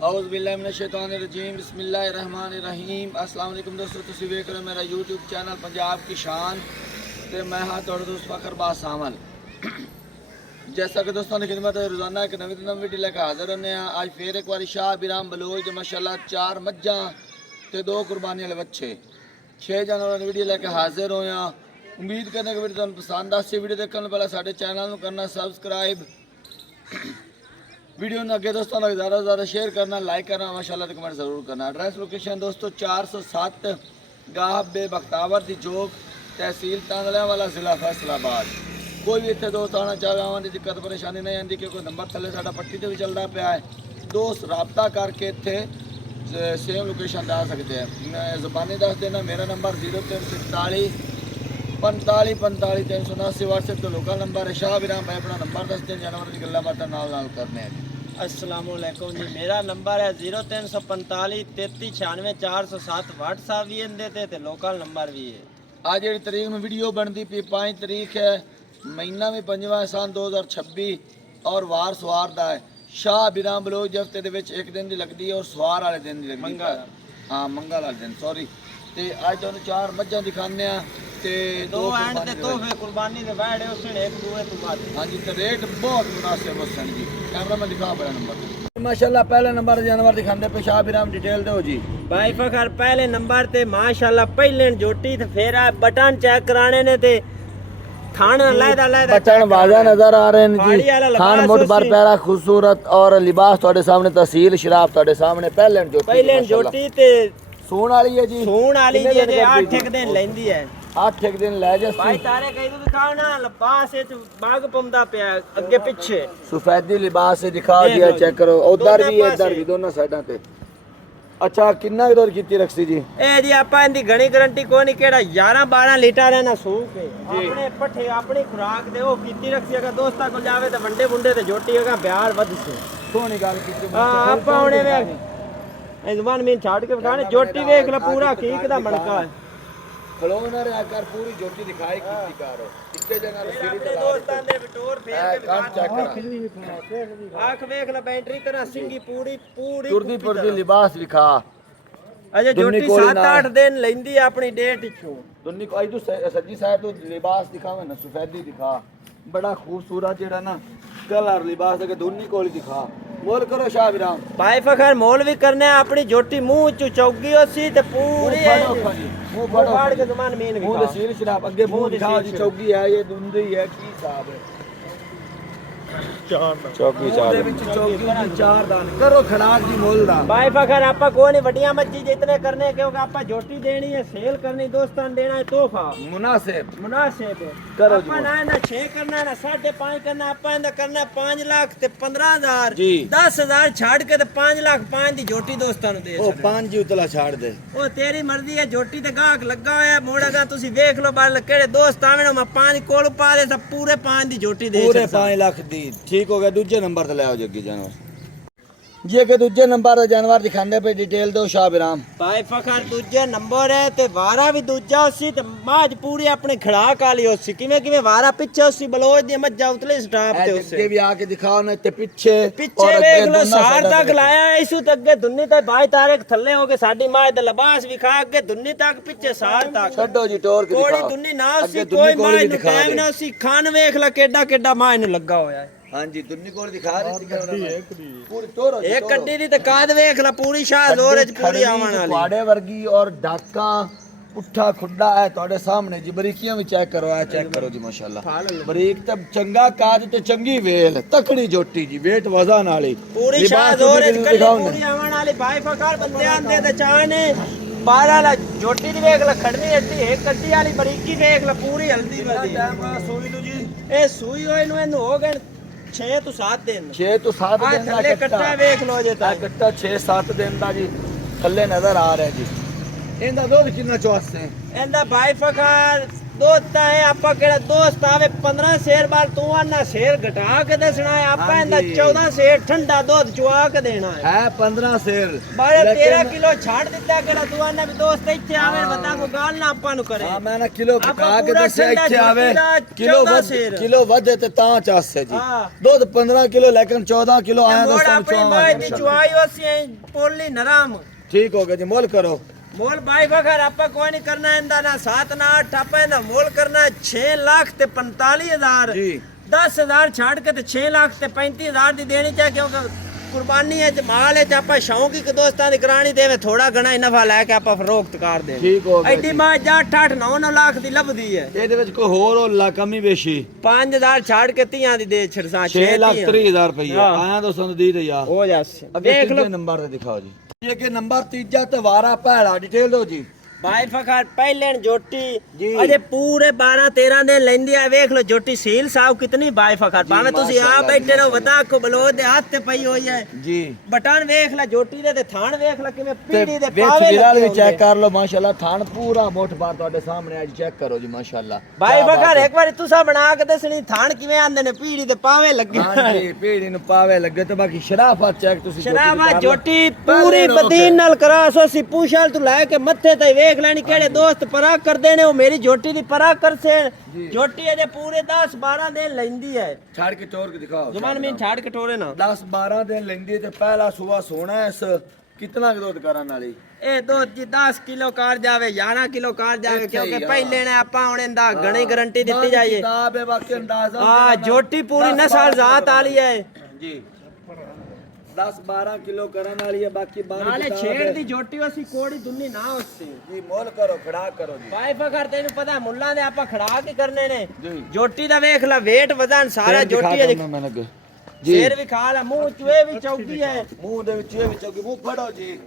औज़ुबिल्लाहिमिनश्शैतानिर्रजीम बिस्मिल्लाहिर्रहमानिर्रहीम। अस्सलाम वालेकुम दोस्तों, तुसीं वेख रहे हो मेरा यूट्यूब चैनल पंजाब की शान ते मैं हाँ तुहाडा दोस्त फखर बास सामल। जैसा कि दोस्तों की खिदमत है रोज़ाना एक नवी वीडियो लेकर हाजिर होने हैं। आज फिर एक बार शाह बिराम बलोच दे माशाअल्लाह 4 मज्जां ते 2 कुर्बानी वाले बच्चे 6 जनवरी वीडियो लेकर हाजिर होए हैं। उम्मीद करने की वीडियो तुहानूं पसंद आसी। वीडियो देखने पहले साडे चैनल नूं करना सब्सक्राइब, वीडियो ने अगे दोस्तों तक ज़्यादा से ज़्यादा शेयर करना, लाइक करना, माशाल्लाह तो कमेंट जरूर करना। एड्रैस लोकेशन दोस्तों 407 गाह बे बख्तावर दी चौक, तहसील तांदलियां वाला, ज़िला फैसलाबाद। कोई भी इतने दोस्त आना चाहे आने की दिक्कत परेशानी नहीं आती, क्योंकि नंबर थले साडा पट्टी से भी चलता पाया है। दोस्त रबता करके इतने सेम लोकेशन पर आ सकते हैं। मैं ज़बानी दस देना, मेरा नंबर 0347 45 45 379 व्हाट्सएप तो लोकल नंबर है। शाह बिराम भाई अपना नंबर दस दें, जानवर की गल्ला बातें नाल करने हैं। अस्सलामुअलैकुम जी, मेरा नंबर है 0345 33 96 407। व्हाट्सएप भी इंदे ते लोकल नंबर भी है। आज जी तरीक में वीडियो बनती पी 5 तारीख है, महीना भी 5वां सन 2026 और वार सवार का है। शाह बिराम बलोच हफ्ते के एक दिन की लगती है और सवार वाले दिन की लगती है। हाँ, मंगल वाले दिन सॉरी। तो अज तुहानूं 4 मज्जां दिखाने ते दो एंड ते तोहफे कुर्बानी दे बैठे उस एक दूए तो बाद। हाँ जी, तो रेट बहुत मुनासिब हुसन जी। कैमरा में दिखा पड़ा नंबर माशाल्लाह। पहले नंबर जानवर दिखाते पे शाह बिराम डिटेल दो जी। भाई फखर पहले नंबर ते माशाल्लाह पहले जोटी ते फेर बटन चेक कराने ने ते थान लैदा बटन वाजा नजर आ रहे हैं जी। थान मुठ पर पैरा खूबसूरत और लिबास ਤੁਹਾਡੇ सामने, तहसील शराब ਤੁਹਾਡੇ सामने। पहले जोटी ते सून वाली है जी, सून वाली जी जे 8 दिन लेंदी है। 8 दिन ले जा भाई तारे कई तो दिखाओ ना, लिबास विच बाग पमदा पिया अगे पीछे, सफेदी लिबास से दिखा दिया। चेक करो, उधर भी इधर भी दोनों साइडां ते। अच्छा, कितना दौर कीती रखसी जी? ए जी आपा इंदी घणी गारंटी कोई नहीं, केड़ा 11 12 लीटर है ना सूक है। अपने पट्ठे अपनी खुराक दे ओ कीती रखसी। अगर दोस्ता को जावे ते वंडे बुंडे ते जोटी अगा प्यार वध से। सोनी गल कीती। हां आपा हुणे वे ए जुबान में छाड़ के दिखाने, जोटी देख ले पूरा कीक दा मणका है। खलोना रे आकर पूरी जोटी दिखाई कीती करो। इक्के जना रे सीरी अपने दोस्तां दे बिटोर फेर के काम चेक करा। आंख देख ले बैटरी तरह सिंगी पूरी तुरदी पुरदी लिबास दिखा। अजे जोटी 7-8 दिन लेंदी है अपनी डेट इचो। दुन्नी को आई तो सज्जी साइड तो लिबास दिखावे ना, सफेदी दिखा। बड़ा खूबसूरत जेड़ा ना कलर लिबास है, दुन्नी कोल दिखा। मोल करो शाह बिराम भाई फखर, मोल भी करने अपनी जोटी मुंह चु चौगी होसी ते पूरी है। मुंह फाड़ के जुबान मीन भी मुंह दे सील शराब अगे मुंह दिखाओ जी। चौगी है ये दुंदी है की हिसाब है? चौकी चार दान करो खनाक दी मोल दा। भाई फखर आपा कोई नहीं वडिया मच्छी जितने करने, क्योंकि आपा जोटी देनी है, सेल करनी, दोस्तां देना है तोहफा मुनासिब मुनासिब करो जी। आपा ना 6 करना ना 5.5 करना, आपा इंदा करना 5 लाख ते 15,000 जी। 10,000 छाड़ के ते 5 लाख 5 दी जोटी दोस्तां नु दे। ओ 5 जी उतला छाड़ दे। ओ तेरी मर्जी है, जोटी ते गाहक लगा होया है। मोड़ेगा तुसी देख लो बाल केड़े दोस्त आवे ना, मैं 5 कोल पा दे ता पूरे 5 दी जोटी दे। पूरे 5 लाख दी। ठीक हो गया। दूजे नंबर ते ले आओ जग्गी जानवर जी। के दूजे नंबर दा जानवर दिखाने पे डिटेल दो शाह बिराम भाई फखर। दूजे नंबर है ते वारा भी दूजा होसी ते माज पूरी अपनी खड़ाक वाली होसी। किवें वारा पीछे होसी बलोच दी मज्जा उतले स्टाफ ते उससे भी आके दिखाओ ना ते पीछे देख लो सार तक लाया इसु तक के दुन्नी तक भाई तारे थल्ले हो के साडी माज दा लिबास विखा के दुन्नी तक पीछे सार तक छड्डो जी। टोर के कोई दुन्नी ना होसी, कोई माज नु टाइम ना होसी। खान वेख ला केडा माज नु लगा होया है। हां जी, दुन्नी कोल दिखा रही थी पूरी टोर एक कड्डी दी ते काद वेख ला पूरी शाह जोर च पूरी आवन वाली ਤੁਹਾਡੇ वर्गी और डाका पुट्ठा खुड्डा है ਤੁਹਾਡੇ सामने जी। बरीकियां भी चेक करो, है चेक करो जी माशाल्लाह। बरीक ते चंगा काज ते चंगी वेल, तकड़ी जोटी जी, वेट वजन वाली पूरी शाह जोर च पूरी आवन वाली। भाई फकार बंदे आंदे ते चाहने 12 ला जोटी दी वेख ला, खड़नी हड्डी एक कड्डी वाली बरीकी वेख ला पूरी हल्दी वाली। सूई नु जी ए सूई होए नु एनु हो गए 6 ਤੋਂ 7 दिन। 6 ਤੋਂ 7 दिन ਦਾ ਥੱਲੇ ਕੱਟਾ ਵੇਖ ਲੋ ਜੇ ਤਾਂ ਕੱਟਾ 6-7 दिन ਦਾ ਜੀ ਥੱਲੇ ਨਜ਼ਰ ਆ ਰਿਹਾ ਜੀ। ਇਹਦਾ ਦੁੱਧ ਕਿੰਨਾ ਚੌਸ ਹੈ? ਇਹਦਾ ਭਾਈ ਫਖਰ ਦੋਸਤ ਹੈ ਆਪਾਂ ਕਿਹੜਾ ਦੋਸਤ ਆਵੇ 15 ਸ਼ੇਰ ਬਾਰ ਤੂੰ ਆਨਾ ਸ਼ੇਰ ਘਟਾ ਕੇ ਦੱਸਣਾ ਹੈ ਆਪਾਂ ਇਹਦਾ 14 ਸ਼ੇਰ ਠੰਡਾ ਦੁੱਧ ਚੁਆ ਕੇ ਦੇਣਾ ਹੈ 15 ਸ਼ੇਰ ਬਾਰੇ 13 ਕਿਲੋ ਛੱਡ ਦਿੱਤਾ ਕਿਹੜਾ ਤੂੰ ਆਨਾ ਵੀ ਦੋਸਤ ਇੱਥੇ ਆਵੇ ਬਤਾ ਕੋ ਗੱਲ ਨਾ ਆਪਾਂ ਨੂੰ ਕਰੇ ਹਾਂ ਮੈਂ ਨਾ ਕਿਲੋ ਘਟਾ ਕੇ ਦੱਸਿਆ ਇੱਥੇ ਆਵੇ ਕਿਲੋ ਵਧੇ ਤੇ ਤਾਂ ਚਾਸੇ ਜੀ ਦੁੱਧ 15 ਕਿਲੋ ਲੇਕਿਨ 14 ਕਿਲੋ ਆਇਆ ਦੋਸਤਾਂ ਨੂੰ ਆਪਣੀ ਮਾਈ ਦੀ ਚੁਆਈ ਉਸੇ ਪੋਲੀ ਨਰਮ ਠੀਕ ਹੋ ਗਿਆ ਜੀ ਮੁੱਲ ਕਰੋ मोल भाई बगर आपा कोई नहीं करना इंदा ना 7 ना 8 आपा इंदा मोल करना 6 लाख ते 45,000 जी 10,000 छाड़ के ते 6 लाख ते 35,000 दी देनी चाहिए क्योंकि कुर्बानी है माल है आपा शौक ही दोस्तां दी करानी देवे थोड़ा घना ही नफा लेके आपा फरोख्त कर दे ठीक हो गया एडी मां 8 9 लाख दी लभदी है ਇਹਦੇ ਵਿੱਚ ਕੋਈ ਹੋਰ ਹੋਲਾ ਕਮੀ ਵੇਸ਼ੀ 5,000 ਛਾੜ ਕੇ 30 ਦੀ ਦੇ ਛੜਸਾ 6,30,000 ਰੁਪਏ ਆਇਆ ਦੋਸਤਾਂ ਨੂੰ ਦੀ ਦੇ ਯਾਰ ਹੋ ਜਾਸ देख लो ਨੰਬਰ ਤੇ ਦਿਖਾਓ ਜੀ ਇਹ ਕਿ ਨੰਬਰ ਤੀਜਾ ਤੇ ਵਾਰਾ ਪਹਿਲਾ ਡਿਟੇਲ ਦਿਓ ਜੀ भाई फखर पहले जोटी अजे पूरे 12 13 दिन लेंदी है देख लो जोटी सील साहब कितनी भाई फखर भावे तुसी आ बैठे रहो बता को बलो दे हाथ ते पई होई है जी बटन देख ले जोटी दे थान देख ले किਵੇਂ पीड़ी दे पावे पावे विराल भी चेक कर लो माशाल्लाह थान पूरा मोठ बार ਤੁਹਾਡੇ ਸਾਹਮਣੇ ਅੱਜ ਚੈੱਕ ਕਰੋ ਜੀ ਮਾਸ਼ਾਅੱਲਾ भाई फखर एक बार तुसा बना के दसनी थान किਵੇਂ आंदे ने पीड़ी दे पावे लगे हां जी पीड़ी ਨੂੰ ਪਾਵੇ ਲੱਗੇ ਤੇ ਬਾਕੀ ਸ਼ਰਾਫਤ ਚੈੱਕ ਤੁਸੀਂ शराबा जोटी पूरी बदीन नाल करासो सी पूछल तू ले के मथे ते देख लेनी केड़े दोस्त परा कर देने वो मेरी जोटी दी परा कर से जोटी अजे पूरे 10 12 दिन लेंदी है ਛਾੜ ਕੇ ਤੋੜ ਕੇ ਦਿਖਾਓ जुबान में छाड़ के टोरे ना 10 12 दिन ਲੈਂਦੀ ਤੇ ਪਹਿਲਾ ਸੂਆ ਸੋਣਾ ਇਸ ਕਿੰਨਾ ਦੁੱਧ ਕਰਨ ਵਾਲੀ ਇਹ ਦੁੱਧ ਜੀ 10 ਕਿਲੋ ਕਾਰ ਜਾਵੇ 11 ਕਿਲੋ ਕਾਰ ਜਾਵੇ ਕਿਉਂਕਿ ਪਹਿਲੇ ਨੇ ਆਪਾਂ ਹੁਣ ਇਹਦਾ ਗਣੀ ਗਾਰੰਟੀ ਦਿੱਤੀ ਜਾਈਏ ਕਿਤਾਬ ਹੈ ਬਾਕੀ ਅੰਦਾਜ਼ਾ ਹਾਂ ਜੋਟੀ ਪੂਰੀ ਨਸਲ ਜ਼ਾਤ ਵਾਲੀ ਹੈ ਜੀ 10 12 ਕਿਲੋ ਕਰਨ ਵਾਲੀ ਹੈ ਬਾਕੀ 12 ਨਾਲੇ ਛੇੜ ਦੀ ਜੋਟੀ ਅਸੀਂ ਕੋੜੀ ਦੁੰਨੀ ਨਾ ਉਸੇ ਜੀ ਮੁੱਲ ਕਰੋ ਖੜਾ ਕਰੋ ਜੀ ਭਾਈ ਫਖਰ ਤੈਨੂੰ ਪਤਾ ਮੁੱਲਾਂ ਦੇ ਆਪਾਂ ਖੜਾ ਕੇ ਕਰਨੇ ਨੇ ਜੋਟੀ ਦਾ ਵੇਖ ਲੈ weight ਵਜ਼ਨ ਸਾਰਾ ਜੋਟੀ ਹੈ ਜੀ ਸ਼ੇਰ ਵੀ ਖਾ ਲੈ ਮੂੰਹ ਚੂਏ ਵੀ ਚੌਕੀ ਹੈ ਮੂੰਹ ਦੇ ਵਿੱਚ ਇਹ ਵੀ ਚੌਕੀ ਮੂੰਹ ਫੜੋ ਜੀ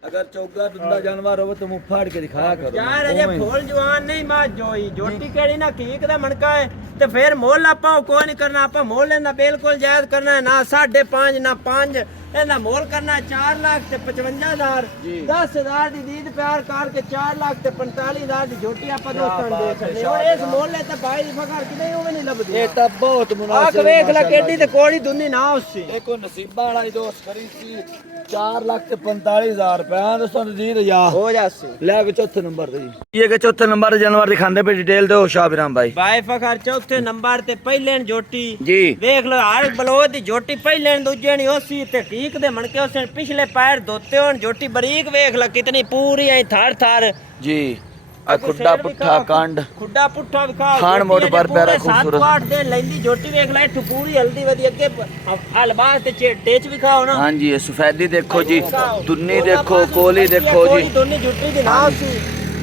अगर चौका दुंदा जानवर हो तो मुंह फाड़ के दिखाया करो यार अजे फूल जवान नहीं मां जोई जोटी केड़ी ना कीक दा मनका है ते फिर मोल आपा कोई नहीं करना आपा मोल लेना बिल्कुल जायज करना है ना 5.5 ना 5 ਇਹਦਾ ਮੋਲ ਕਰਨਾ 4 ਲੱਖ ਤੇ 55,000 10,000 ਦੀ ਦੀਦ ਪਿਆਰ ਕਰਕੇ 4 ਲੱਖ ਤੇ 45,000 ਦੀ ਜੋਟੀ ਆਪਾਂ ਦੋਸਤਾਂ ਨੂੰ ਦੇ ਸਕਦੇ ਹਾਂ ਇਸ ਮੋਲੇ ਤੇ ਭਾਈ ਦੀ ਫਖਰ ਕਿਤੇ ਉਹ ਵੀ ਨਹੀਂ ਲੱਭਦੀ ਇਹ ਤਾਂ ਬਹੁਤ ਮੁਨਾਸਿਬ ਆ ਵੇਖ ਲੈ ਕਿੱਡੀ ਤੇ ਕੋੜੀ ਦੁੰਨੀ ਨਾ ਉਸੇ ਇਹ ਕੋ ਨਸੀਬਾਂ ਵਾਲਾ ਹੀ ਦੋਸਤ ਕਰੀ ਸੀ 4 ਲੱਖ ਤੇ 45,000 ਰੁਪਏ ਦੋਸਤਾਂ ਨੂੰ ਦੀ ਜਾ ਹੋ ਜਾਸੇ ਲੈ ਕੇ ਚੌਥੇ ਨੰਬਰ ਤੇ ਜੀ ਇਹ ਕਿ ਚੌਥੇ ਨੰਬਰ ਦੇ ਜਾਨਵਰ ਦਿਖਾਉਂਦੇ ਪਏ ਡਿਟੇਲ ਦਿਓ ਸ਼ਾਬਿਰਾਮ ਭਾਈ ਭਾਈ ਫਖਰ ਚੌਥੇ ਨੰਬਰ ਤੇ ਪਹਿਲੇ ਜੋਟੀ ਜੀ ਵੇਖ ਲੋ ਹਰ ਬਲੋਦ ਦੀ ਜੋਟੀ ਪਹਿਲੇ ਦੂਜੇ ਨਹੀਂ ਉਸੇ ਤੇ ਠੀਕ ਦੇ ਮਣਕੇ ਉਸੇ ਪਿਛਲੇ ਪੈਰ ਧੋਤੇ ਹੋਣ ਜੋਟੀ ਬਰੀਕ ਵੇਖ ਲੈ ਕਿਤਨੀ ਪੂਰੀ ਐ ਥਾਰ ਥਾਰ ਜੀ ਆ ਖੁੱਡਾ ਪੁੱਠਾ ਕੰਡ ਖੁੱਡਾ ਪੁੱਠਾ ਵਿਖਾ ਖਾਨ ਮੋੜ ਪਰ ਪੈਰਾ ਖੂਬਸੂਰਤ 7-8 ਦੇ ਲੈਂਦੀ ਜੋਟੀ ਵੇਖ ਲੈ ਠ ਪੂਰੀ ਹਲਦੀ ਵਧੀ ਅੱਗੇ ਹਲਬਾਸ ਤੇ ਟੇਚ ਵਿਖਾਓ ਨਾ ਹਾਂਜੀ ਇਹ ਸਫੈਦੀ ਦੇਖੋ ਜੀ ਦੁੰਨੀ ਦੇਖੋ ਕੋਲੀ ਦੇਖੋ ਜੀ ਦੁੰਨੀ ਜੁੱਟੀ ਦੀ ਨਾ ਸੀ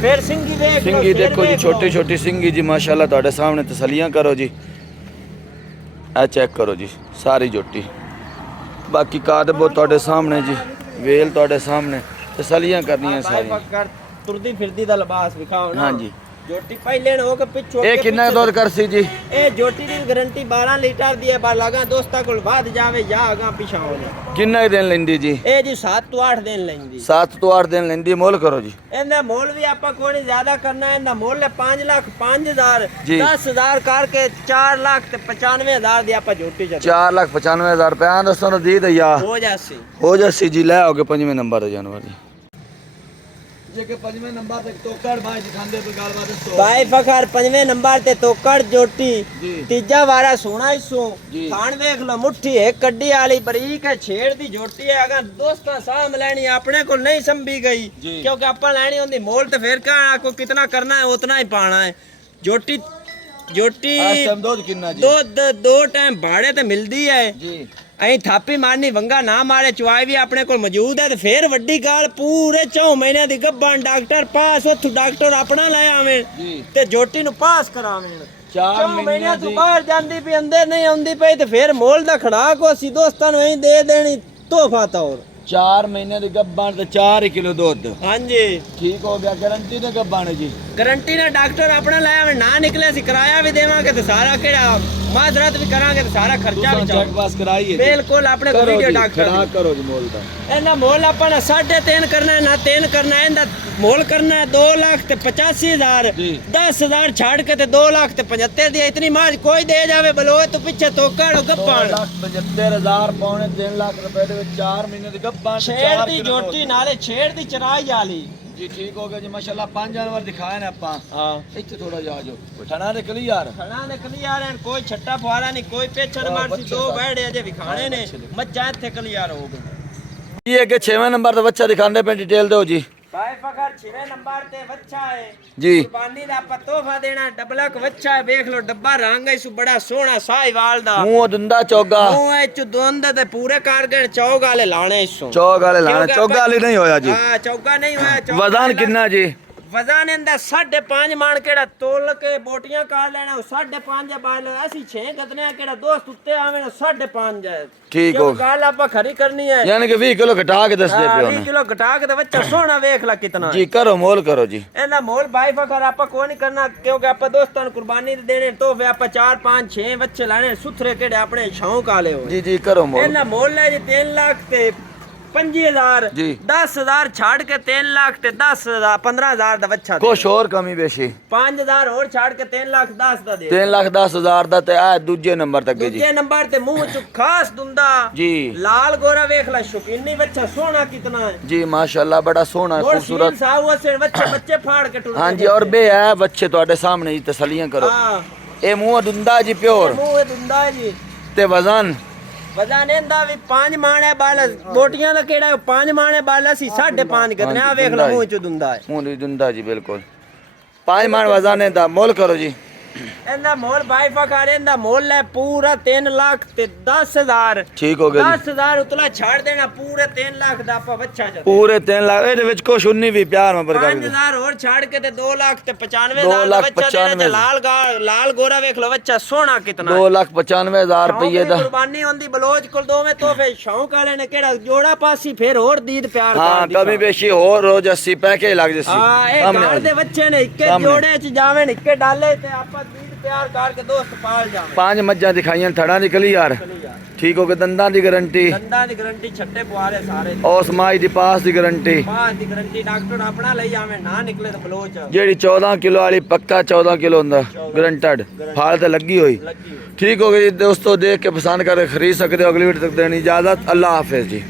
ਫਿਰ ਸਿੰਗੀ ਵੇਖ ਸਿੰਗੀ ਦੇਖੋ ਜੀ ਛੋਟੀ ਛੋਟੀ ਸਿੰਗੀ ਜੀ ਮਾਸ਼ਾਅੱਲਾ ਤੁਹਾਡੇ ਸਾਹਮਣੇ ਤਸੱਲੀਆਂ ਕਰੋ ਜੀ ਆ ਚੈੱਕ ਕਰੋ ਜੀ ਸਾਰੀ ਜੋਟੀ ਬਾਕੀ ਕਾਦਬੋ ਤੁਹਾਡੇ ਸਾਹਮਣੇ ਜੀ ਵੇਲ ਤੁਹਾਡੇ ਸਾਹਮਣੇ ਤਸੱਲੀਆਂ ਕਰਨੀਆਂ ਸਾਰੀਆਂ ਤੁਰਦੀ ਫਿਰਦੀ ਦਾ ਲਿਬਾਸ ਵਿਖਾਓ ਨਾ ਹਾਂਜੀ ਜੋਟੀ ਪਹਿਲੇ ਹੋ ਕੇ ਪਿੱਛੋਂ ਇਹ ਕਿੰਨਾ ਦੁੱਧ ਕਰਸੀ ਜੀ ਇਹ ਜੋਟੀ ਦੀ ਗਾਰੰਟੀ 12 ਲੀਟਰ ਦੀ ਹੈ ਪਰ ਲਗਾ ਦੋਸਤਾਂ ਕੋਲ ਵੱਧ ਜਾਵੇ ਜਾਂ ਅਗਾ ਪਿਛਾ ਹੋ ਜਾ ਕਿੰਨੇ ਦਿਨ ਲੈਂਦੀ ਜੀ ਇਹ ਜੀ 7 ਤੋਂ 8 ਦਿਨ ਲੈਂਦੀ 7 ਤੋਂ 8 ਦਿਨ ਲੈਂਦੀ ਮੁੱਲ ਕਰੋ ਜੀ ਇਹਦਾ ਮੁੱਲ ਵੀ ਆਪਾਂ ਕੋਈ ਜ਼ਿਆਦਾ ਕਰਨਾ ਇਹਦਾ ਮੁੱਲ ਹੈ 5 ਲੱਖ 5,000 10,000 ਕਰਕੇ 4 ਲੱਖ ਤੇ 95,000 ਦੀ ਆਪਾਂ ਜੋਟੀ ਚ 4 ਲੱਖ 95,000 ਰੁਪਏ ਦੋਸਤਾਂ ਨੂੰ ਦੀ ਦਈਆ ਹੋ ਜਾਸੀ ਜੀ ਲੈ ਆਓਗੇ ਪੰਜਵੇਂ ਨੰਬਰ ਤੇ ਜਾਨਵਰ ਜੀ ਜੇ ਕਿ ਪੰਜਵੇਂ ਨੰਬਰ ਤੇ ਤੋਕੜ ਭਾਈ ਦਿਖਾਉਂਦੇ ਕੋਈ ਗੱਲਬਾਤ ਦੱਸੋ ਭਾਈ ਫਖਰ ਪੰਜਵੇਂ ਨੰਬਰ ਤੇ ਤੋਕੜ ਜੋਟੀ ਤੀਜਾ ਵਾਰਾ ਸੋਨਾ ਇਸੋਂ ਖਾਣ ਵੇਖ ਲੋ ਮੁੱਠੀ ਇੱਕ ਕੱਡੀ ਵਾਲੀ ਬਰੀਕ ਹੈ ਛੇੜ ਦੀ ਜੋਟੀ ਹੈ ਅਗਾ ਦੋਸਤਾਂ ਸਾਹਮ ਲੈਣੀ ਆਪਣੇ ਕੋਲ ਨਹੀਂ ਸੰਭੀ ਗਈ ਕਿਉਂਕਿ ਆਪਾਂ ਲੈਣੀ ਹੁੰਦੀ ਮੋਲ ਤੇ ਫੇਰ ਕਾ ਕੋ ਕਿਤਨਾ ਕਰਨਾ ਹੈ ਉਤਨਾ ਹੀ ਪਾਣਾ ਹੈ ਜੋਟੀ ਦੁੱਧ ਕਿੰਨਾ ਜੀ ਦੁੱਧ 2 ਟਾਈਮ ਭਾੜੇ ਤੇ ਮਿਲਦੀ ਹੈ ਜੀ ਐਂ ਥਾਪੀ ਮਾਰਨੀ ਵੰਗਾ ਨਾ ਮਾਰੇ ਚੁਆਈ ਵੀ ਆਪਣੇ ਕੋਲ ਮੌਜੂਦ ਹੈ ਤੇ ਫੇਰ ਵੱਡੀ ਗੱਲ ਪੂਰੇ 4 ਮਹੀਨਿਆਂ ਦੀ ਗੱਭਣ ਡਾਕਟਰ ਪਾਸ ਉੱਥੋਂ ਡਾਕਟਰ ਆਪਣਾ ਲੈ ਆਵੇਂ ਤੇ ਜੋਟੀ ਨੂੰ ਪਾਸ ਕਰਾਵੇਂ 4 ਮਹੀਨਿਆਂ ਤੋਂ ਬਾਹਰ ਜਾਂਦੀ ਵੀ ਅੰਦਰ ਨਹੀਂ ਆਉਂਦੀ ਪਈ ਤੇ ਫੇਰ ਮੋਲ ਦਾ ਖੜਾ ਕੋ ਅਸੀਂ ਦੋਸਤਾਂ ਨੂੰ ਐਂ ਦੇ ਦੇਣੀ ਤੋਹਫਾ ਤੌਰ 4 ਮਹੀਨਿਆਂ ਦੀ ਗੱਭਣ ਤੇ 4 ਕਿਲੋ ਦੁੱਧ ਹਾਂਜੀ ਠੀਕ ਹੋ ਗਿਆ ਗਾਰੰਟੀ ਤੇ ਗੱਭਣ ਜੀ ਗਰੰਟੀ ਨਾਲ ਡਾਕਟਰ ਆਪਣਾ ਲਾਇਆ ਨਾ ਨਿਕਲੇ ਅਸੀਂ ਕਿਰਾਇਆ ਵੀ ਦੇਵਾਂਗੇ ਤੇ ਸਾਰਾ ਕਿਹੜਾ ਮਾਜ਼ਰਤ ਵੀ ਕਰਾਂਗੇ ਤੇ ਸਾਰਾ ਖਰਚਾ ਵੀ ਚੈੱਕ ਪਾਸ ਕਰਾਈਏ ਬਿਲਕੁਲ ਆਪਣੇ ਕੋਲ ਵੀਡੀਓ ਡਾਕਟਰ ਖੜਾ ਕਰੋ ਜੀ ਮੋਲ ਦਾ ਇਹਦਾ ਮੋਲ ਆਪਾਂ ਨੇ 3.5 ਕਰਨਾ ਹੈ ਨਾ 3 ਕਰਨਾ ਹੈ ਇਹਦਾ ਮੋਲ ਕਰਨਾ ਹੈ 2,85,000 10,000 ਛੱਡ ਕੇ ਤੇ 2,75,000 ਦੀ ਇਤਨੀ ਮਾਜ ਕੋਈ ਦੇ ਜਾਵੇ ਬਲੋਏ ਤੂੰ ਪਿੱਛੇ ਤੋਕੜ ਗੱਪਾਣ 2,75,000 ਪੌਣੇ 3 ਲੱਖ ਰੁਪਏ ਦੇ ਵਿੱਚ 4 ਮਹੀਨੇ ਦੀ ਗੱਪਾਂ ਛੇੜ ਦੀ ਜੋਟੀ ਨਾਲੇ ਛੇੜ ਦੀ ਚਰਾਈ ਵਾਲੀ ਜੀ ਠੀਕ ਹੋ ਗਿਆ ਜੀ ਮਾਸ਼ਾਅੱਲਾ 5 ਜਾਨਵਰ ਦਿਖਾਏ ਨੇ ਆਪਾਂ ਹਾਂ ਇੱਥੇ ਥੋੜਾ ਜਿਹਾ ਜੋ ਠਣਾ ਨਿਕਲੀ ਯਾਰ ਖੜਾ ਨਿਕਲੀ ਯਾਰ ਕੋਈ ਛੱਟਾ ਫੁਆਰਾ ਨਹੀਂ ਕੋਈ ਪੇਛੜ ਮਾਰਸੀ ਦੋ ਬੈੜੇ ਅਜੇ ਵਿਖਾਣੇ ਨੇ ਮੱਝਾਂ ਇੱਥੇ ਕਲੀਅਰ ਹੋ ਗਈ ਇਹ ਅੱਗੇ 6ਵੇਂ ਨੰਬਰ ਦਾ ਬੱਚਾ ਦਿਖਾਉਂਦੇ ਪਏ ਡਿਟੇਲ ਦਿਓ ਜੀ ਭਾਈ ਫਖਰ 6ਵੇਂ ਨੰਬਰ ਤੇ ਬੱਚਾ ਹੈ ਜੀ ਕੁਰਬਾਨੀ ਦਾ ਆਪਾਂ ਤੋਹਫਾ ਦੇਣਾ ਡਬਲਕ ਬੱਚਾ ਹੈ ਵੇਖ ਲਓ ਡੱਬਾ ਰੰਗ ਹੈ ਇਸ ਬੜਾ ਸੋਹਣਾ ਸਾਹੀਵਾਲ ਦਾ ਮੂੰਹ ਦੰਦਾ ਚੋਗਾ ਮੂੰਹ ਐ ਚ ਦੁੰਦ ਤੇ ਪੂਰੇ ਕਾਰਗਣ ਚੌਗ ਵਾਲੇ ਲਾਣੇ ਇਸੋਂ ਚੌਗ ਵਾਲੇ ਲਾਣੇ ਚੋਗਾ ਵਾਲੀ ਨਹੀਂ ਹੋਇਆ ਜੀ ਹਾਂ ਚੌਗਾ ਨਹੀਂ ਹੋਇਆ ਵਜ਼ਨ ਕਿੰਨਾ ਜੀ ਵਜ਼ਨ ਇਹਦਾ 5.5 ਮਣ ਕਿਹੜਾ ਤੋਲ ਕੇ ਬੋਟੀਆਂ ਕਰ ਲੈਣਾ 5.5 ਬਾਲ ਅਸੀਂ 6 ਗਦਨੇ ਕਿਹੜਾ ਦੋਸਤ ਉੱਤੇ ਆਵੇਂ 5.5 ਹੈ ਠੀਕ ਹੋ ਗੱਲ ਆਪਾਂ ਖਰੀ ਕਰਨੀ ਹੈ ਯਾਨੀ ਕਿ 20 ਕਿਲੋ ਘਟਾ ਕੇ ਦੱਸਦੇ ਪਿਓ 20 ਕਿਲੋ ਘਟਾ ਕੇ ਤੇ ਬੱਚਾ ਸੋਹਣਾ ਵੇਖ ਲੈ ਕਿਤਨਾ ਜੀ ਕਰੋ ਮੋਲ ਕਰੋ ਜੀ ਇਹਦਾ ਮੋਲ ਬਾਈ ਫਖਰ ਆਪਾਂ ਕੋਈ ਨਹੀਂ ਕਰਨਾ ਕਿਉਂਕਿ ਆਪਾਂ ਦੋਸਤਾਂ ਨੂੰ ਕੁਰਬਾਨੀ ਤੇ ਦੇਣੇ ਤੋਹਫੇ ਆਪਾਂ 4 5 6 ਬੱਚੇ ਲੈਣੇ ਸੁਥਰੇ ਕਿਹੜੇ ਆਪਣੇ ਸ਼ੌਂਕ ਵਾਲੇ ਹੋ ਜੀ ਜੀ ਕਰੋ ਮੋਲ ਇਹਦਾ ਮੋਲ ਹੈ ਜੀ 3 ਲੱਖ ਤੇ 25,000 ਜੀ 10,000 ਛੱਡ ਕੇ 3 ਲੱਖ ਤੇ 10,000 15,000 ਦਾ ਬੱਚਾ ਕੁਛ ਹੋਰ ਕਮੀ ਬੇਸ਼ੀ 5,000 ਹੋਰ ਛੱਡ ਕੇ 3 ਲੱਖ 10 ਦਾ ਦੇ 3,10,000 ਦਾ ਤੇ ਆ ਦੂਜੇ ਨੰਬਰ ਤੱਕ ਜੀ ਦੂਜੇ ਨੰਬਰ ਤੇ ਮੂੰਹ ਚ ਖਾਸ ਦੁੰਦਾ ਜੀ ਲਾਲ ਗੋਰਾ ਵੇਖ ਲੈ ਸ਼ੁਕੀਨੀ ਬੱਚਾ ਸੋਹਣਾ ਕਿਤਨਾ ਹੈ ਜੀ ਮਾਸ਼ਾਅੱਲਾ ਬੜਾ ਸੋਹਣਾ ਖੂਬਸੂਰਤ ਸਾਹੂ ਸੇ ਬੱਚੇ ਫਾੜ ਕੇ ਟੁੱਟ ਹਾਂਜੀ ਔਰ ਬੇ ਹੈ ਬੱਚੇ ਤੁਹਾਡੇ ਸਾਹਮਣੇ ਜੀ ਤਸੱਲੀਆਂ ਕਰੋ ਹਾਂ ਇਹ ਮੂੰਹ ਦੁੰਦਾ ਜੀ ਪਿਓਰ ਮੂੰਹ ਦੁੰਦਾ ਜੀ ਤੇ ਵਜ਼ਨ ਵਜ਼ਨ ਇਹਦਾ ਵੀ 5 ਮਾਣੇ ਬਾਲ ਬੋਟੀਆਂ ਦਾ ਕਿਹੜਾ 5 ਮਾਣੇ ਬਾਲ ਅਸੀਂ 5.5 ਕਰਨੇ ਆ ਵੇਖ ਲਓ ਮੂੰਹ ਚ ਦੁੰਦਾ ਹੈ ਮੂੰਹ ਦੀ ਦੁੰਦਾ ਜੀ ਬਿਲਕੁਲ 5 ਮਣ ਵਜ਼ਨ ਦਾ ਮੁੱਲ ਕਰੋ ਜੀ ਇਹਦਾ ਮੋਲ ਬਾਈ ਫਖਰ ਇਹਦਾ ਮੁੱਲ ਹੈ ਪੂਰਾ 3 ਲੱਖ ਤੇ 10,000 ਠੀਕ ਹੋ ਗਿਆ ਜੀ 10,000 ਉਤਲਾ ਛੱਡ ਦੇਣਾ ਪੂਰੇ 3 ਲੱਖ ਦਾ ਆਪਾਂ ਬੱਚਾ ਚ ਪੂਰੇ 3 ਲੱਖ ਇਹਦੇ ਵਿੱਚ ਕੁਛ 19 ਵੀ ਪਿਆਰ ਮੈਂ ਬਰਕਤ 5,000 ਹੋਰ ਛੱਡ ਕੇ ਤੇ 2 ਲੱਖ ਤੇ 95,000 ਦਾ ਬੱਚਾ ਦੇਣਾ ਤੇ ਲਾਲ ਗੋਰਾ ਵੇਖ ਲਓ ਬੱਚਾ ਸੋਹਣਾ ਕਿਤਨਾ 2,95,000 ਰੁਪਏ ਦਾ ਕੁਰਬਾਨੀ ਹੁੰਦੀ ਬਲੋਚ ਕੋਲ ਦੋਵੇਂ ਤੋਹਫੇ ਸ਼ੌਂਕ ਵਾਲੇ ਨੇ ਕਿਹੜਾ ਜੋੜਾ ਪਾਸੀ ਫਿਰ ਹੋਰ ਦੀਦ ਪਿਆਰ ਹਾਂ ਕਮੀ ਬੇਸ਼ੀ ਹੋਰ ਰੋਜ਼ 80 ਪੈਕੇ ਲੱਗ ਜਸੀ ਹਾਂ ਇਹ ਘਰ ਦੇ ਬੱਚੇ ਨੇ ਇੱਕੇ ਜੋੜੇ ਚ ਜਾਵੇਂ ਇੱਕੇ ਡਾਲੇ ਤੇ ਆਪਾਂ ਦੀਦ ਪਿਆਰ ਕਰਕੇ ਦੋਸਤ ਪਾਲ ਜਾਵੇਂ 5 ਮੱਝਾਂ ਦਿਖਾਈਆਂ ਥੜਾ ਨਿਕਲੀ ਯਾਰ ਠੀਕ ਹੋ ਗਿਆ ਦੰਦਾਂ ਦੀ ਗਾਰੰਟੀ ਦੰਦਾਂ ਦੀ ਗਾਰੰਟੀ ਛੱਟੇ ਪਵਾਲੇ ਸਾਰੇ ਉਸ ਮਾਈ ਦੀ ਪਾਸ ਦੀ ਗਾਰੰਟੀ ਪਾਸ ਦੀ ਗਾਰੰਟੀ ਡਾਕਟਰ ਆਪਣਾ ਲਈ ਆਵੇਂ ਨਾ ਨਿਕਲੇ ਤਾਂ ਬਲੋਚ ਜਿਹੜੀ 14 ਕਿਲੋ ਵਾਲੀ ਪੱਕਾ 14 ਕਿਲੋ ਹੁੰਦਾ ਗਰੰਟਡ ਫਾਲ ਤੇ ਲੱਗੀ ਹੋਈ ਲੱਗੀ ਠੀਕ ਹੋ ਗਈ ਜੀ ਦੋਸਤੋ ਦੇਖ ਕੇ ਪਸੰਦ ਕਰਕੇ ਖਰੀਦ ਸਕਦੇ ਹੋ ਅਗਲੀ ਵੀਡੀਓ ਤੱਕ ਦੇਣੀ ਇਜਾਜ਼ਤ ਅੱਲਾਹ ਹਾਫਿਜ਼ ਜੀ।